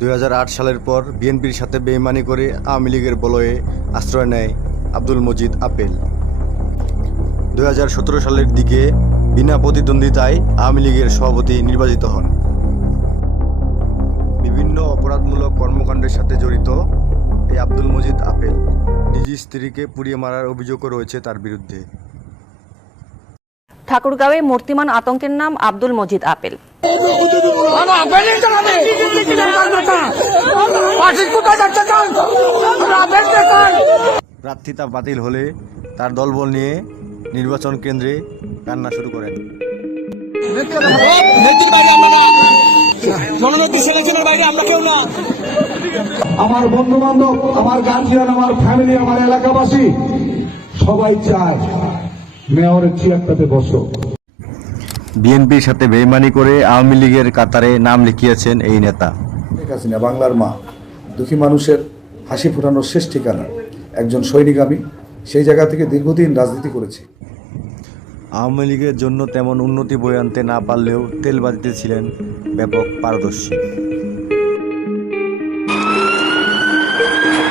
2008 সালের পর বিএনপির সাথে বেইমানি করে আওয়ামী লীগের বলয়ে আশ্রয় নেয় আব্দুল মজিদ আপেল। 2017 সালের দিকে বিনা প্রতিদ্বন্দ্বিতায় আওয়ামী লীগের সভাপতি নির্বাচিত হন। বিভিন্ন অপরাধমূলক কর্মকাণ্ডের সাথে জড়িত এই আব্দুল মজিদ আপেল নিজ স্ত্রীকে পুড়িয়ে মারার অভিযোগও রয়েছে তার বিরুদ্ধে। ঠাকুরগাঁওয়ে মূর্তিমান আতঙ্কের নাম আব্দুল মজিদ আপেল। প্রার্থিতা বাতিল হলে তার দলবল নিয়ে নির্বাচন কেন্দ্রে কান্না শুরু করেন। আমার বন্ধু বান্ধব, আমার গার্জিয়ান, আমার ফ্যামিলি, আমার এলাকাবাসী সবাই চায় মেয়রের চেয়ারটাতে বসো। বিএনপির সাথে বেইমানি করে আওয়ামী লীগের কাতারে নাম লিখিয়েছেন এই নেতা। শেখ হাসিনা বাংলার মা, দুঃখী মানুষের হাসি ফোটানোর শেষ ঠিকানা, একজন সৈনিক আমি। সেই জায়গা থেকে দীর্ঘদিন রাজনীতি করেছি। আওয়ামী লীগের জন্য তেমন উন্নতি বয়ে আনতে না পারলেও তেলবাজিতে ছিলেন ব্যাপক পারদর্শী।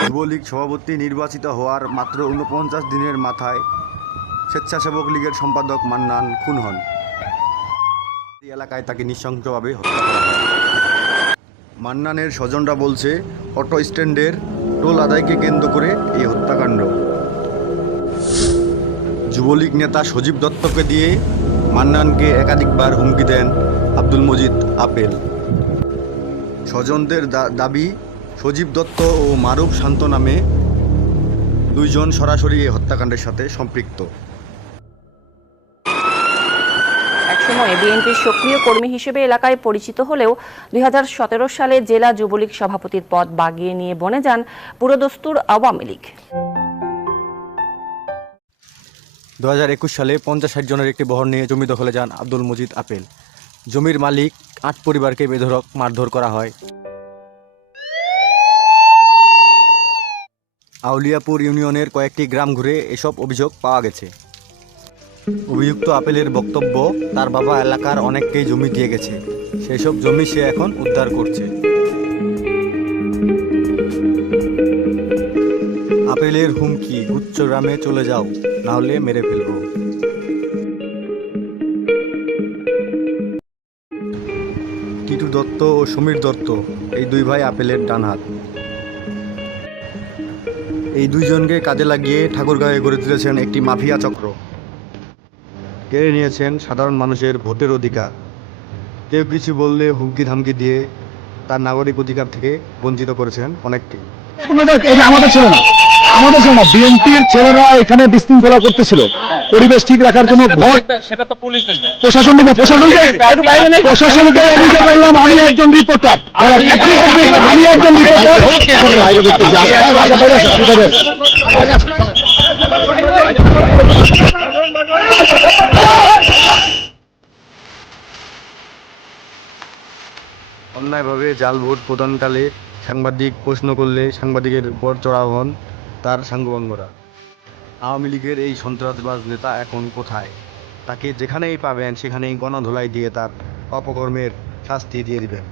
যুবলীগ সভাপতি নির্বাচিত হওয়ার মাত্র 49 দিনের মাথায় স্বেচ্ছাসেবক লীগের সম্পাদক মান্নান খুন হন। এই এলাকায় তাকে নৃশংসভাবে হত্যা করা হয়। মান্নানের স্বজনরা বলছে, অটো স্ট্যান্ডের টোল আদায়কে কেন্দ্র করে এই হত্যাকাণ্ড। যুবলীগ নেতা সজীব দত্তকে দিয়ে মান্নানকে একাধিকবার হুমকি দেন আব্দুল মজিদ আপেল। স্বজনদের দাবি, সজীব দত্ত ও মারুফ শান্ত নামে দুইজন সরাসরি এই হত্যাকাণ্ডের সাথে সম্পৃক্ত। একসময় বিএনপির সক্রিয় কর্মী হিসেবে এলাকায় পরিচিত হলেও 2017 সালে জেলা যুবলীগ সভাপতির পদ বাগিয়ে নিয়ে বনে যান পুরোদস্তুর আওয়ামী লীগ। 2021 সালে 50-60 জনের একটি বহর নিয়ে জমি দখলে যান আব্দুল মজিদ আপেল। জমির মালিক 8 পরিবারকে বেধড়ক মারধর করা হয়। আউলিয়াপুর ইউনিয়নের কয়েকটি গ্রাম ঘুরে এসব অভিযোগ পাওয়া গেছে। অভিযুক্ত আপেলের বক্তব্য, তার বাবা এলাকার অনেককেই জমি দিয়ে গেছে, সেসব জমি সে এখন উদ্ধার করছে। আপেলের হুমকি, গুচ্ছগ্রামে চলে যাও, না হলে মেরে ফেলবো। টিটু দত্ত ও সমীর দত্ত এই দুই ভাই আপেলের ডান হাত। এই দুইজনকে কাজে লাগিয়ে ঠাকুরগাঁয়ে গড়ে তুলেছেন একটি মাফিয়া চক্র। কেড়ে নিয়েছেন সাধারণ মানুষের ভোটের অধিকার। কেউ কিছু বললে হুমকি ধামকি দিয়ে তার নাগরিক অধিকার থেকে বঞ্চিত করেছেন অনেককে। আমাদের ছিল না, আমাদের ছিল না, বিএনপির ছেলেরা এখানে বিশৃঙ্খলা করতেছিল পরিবেশ ঠিক রাখার জন্য। প্রশাসনকে অভিযোগ করলাম, আমি একজন রিপোর্টার, অন্যায়ভাবে জাল ভোট প্রদানকালে সাংবাদিক প্রশ্ন করলে সাংবাদিকের উপর চড়াও হন তার সাঙ্গপাঙ্গরা। আওয়ামী লীগের এই সন্ত্রাসবাজ নেতা এখন কোথায়? তাকে যেখানেই পাবেন সেখানেই গণধোলাই দিয়ে তার অপকর্মের শাস্তি দিয়ে দিবেন।